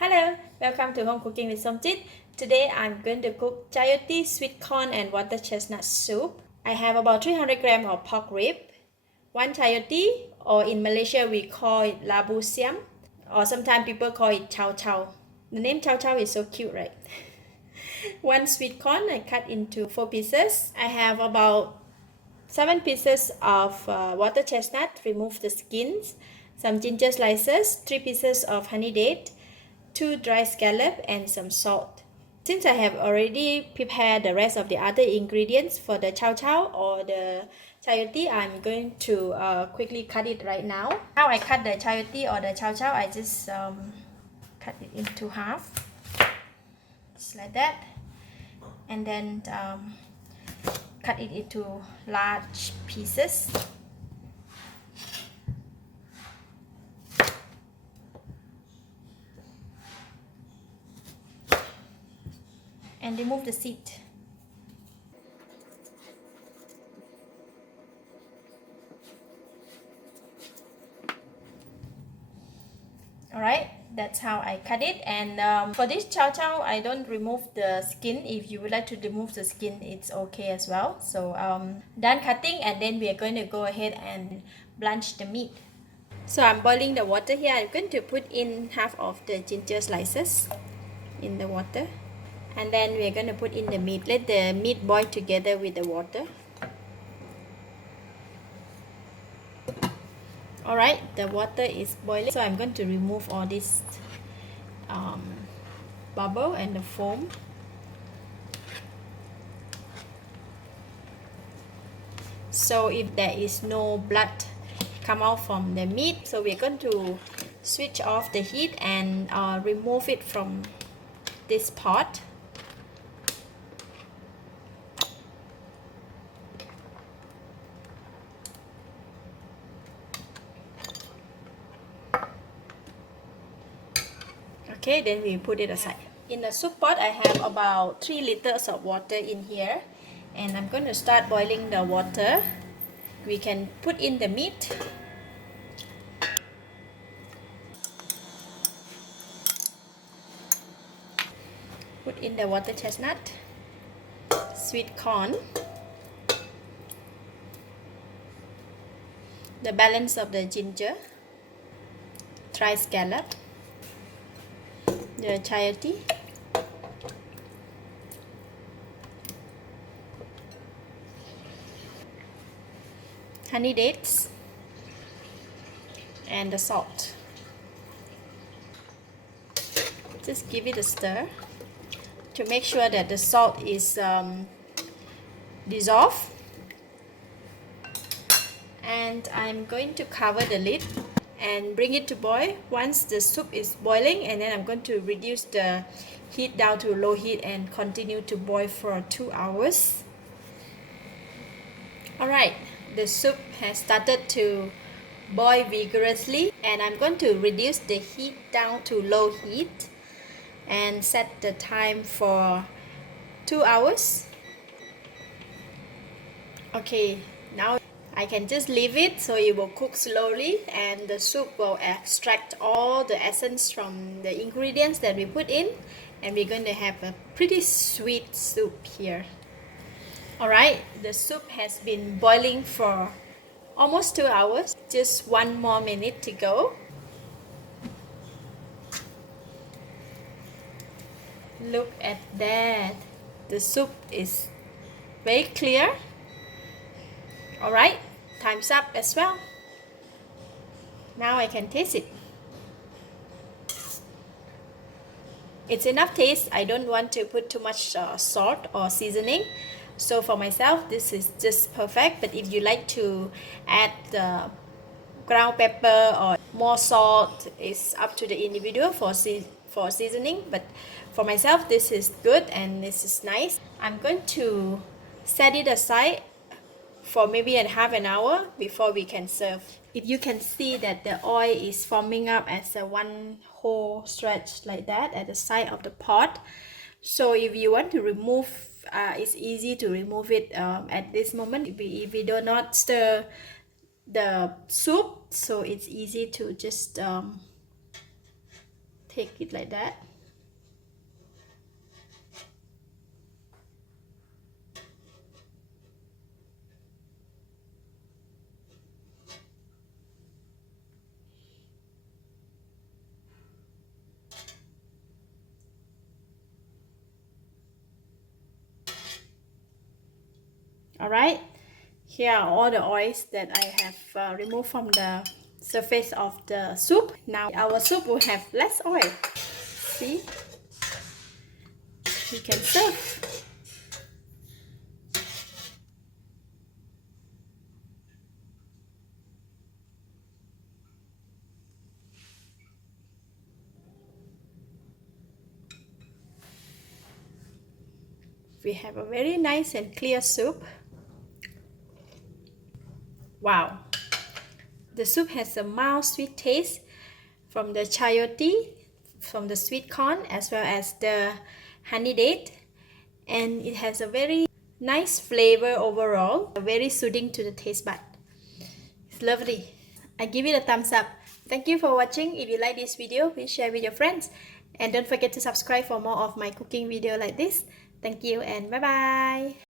Hello, welcome to Home Cooking with Somjit. Today I'm going to cook chayote, sweet corn and water chestnut soup. I have about 300 grams of pork rib, one chayote, or in Malaysia we call it labu siam, or sometimes people call it chow chow. The name chow chow is so cute, right? One sweet corn I cut into 4 pieces. I have about 7 pieces of water chestnut, remove the skins, some ginger slices, 3 pieces of honey date, 2 dry scallop and some salt. Since I have already prepared the rest of the other ingredients for the chow chow or the chayote, I'm going to quickly cut it right now. How I cut the chayote or the chow chow, I just cut it into half, just like that, and then cut it into large pieces. And remove the seed. Alright, that's how I cut it. And for this chow chow, I don't remove the skin. If you would like to remove the skin, it's okay as well. So done cutting, and then we are going to go ahead and blanch the meat. So I'm boiling the water here. I'm going to put in half of the ginger slices in the water, and then we're going to put in the meat. Let the meat boil together with the water. Alright, the water is boiling, so I'm going to remove all this bubble and the foam. So if there is no blood come out from the meat, so we're going to switch off the heat and remove it from this pot. Okay, then we put it aside. In the soup pot, I have about 3 liters of water in here, and I'm going to start boiling the water. We can put in the meat. Put in the water chestnut, sweet corn, the balance of the ginger, dry scallop, the chayote, honey dates, and the salt. Just give it a stir to make sure that the salt is dissolved. And I'm going to cover the lid and bring it to boil once the soup is boiling, and then I'm going to reduce the heat down to low heat and continue to boil for 2 hours. Alright, the soup has started to boil vigorously, and I'm going to reduce the heat down to low heat and set the time for 2 hours. Okay, now I can just leave it so it will cook slowly, and the soup will extract all the essence from the ingredients that we put in, and we're going to have a pretty sweet soup here. Alright, the soup has been boiling for almost 2 hours. Just 1 more minute to go. Look at that. The soup is very clear. Alright, time's up as well. Now I can taste it. It's enough taste. I don't want to put too much salt or seasoning. So for myself, this is just perfect. But if you like to add the ground pepper or more salt, it's up to the individual for seasoning. But for myself, this is good and this is nice. I'm going to set it aside for maybe half an hour before we can serve. If you can see that the oil is forming up as a one whole stretch like that at the side of the pot. So if you want to remove, it's easy to remove it at this moment. If we do not stir the soup, so it's easy to just take take it like that. Alright, here are all the oils that I have removed from the surface of the soup. Now our soup will have less oil. See? We can serve. We have a very nice and clear soup. Wow! The soup has a mild sweet taste from the chayote, from the sweet corn, as well as the honey date, and it has a very nice flavor overall, very soothing to the taste bud. It's lovely. I give it a thumbs up. Thank you for watching. If you like this video, please share with your friends, and don't forget to subscribe for more of my cooking video like this. Thank you and bye bye.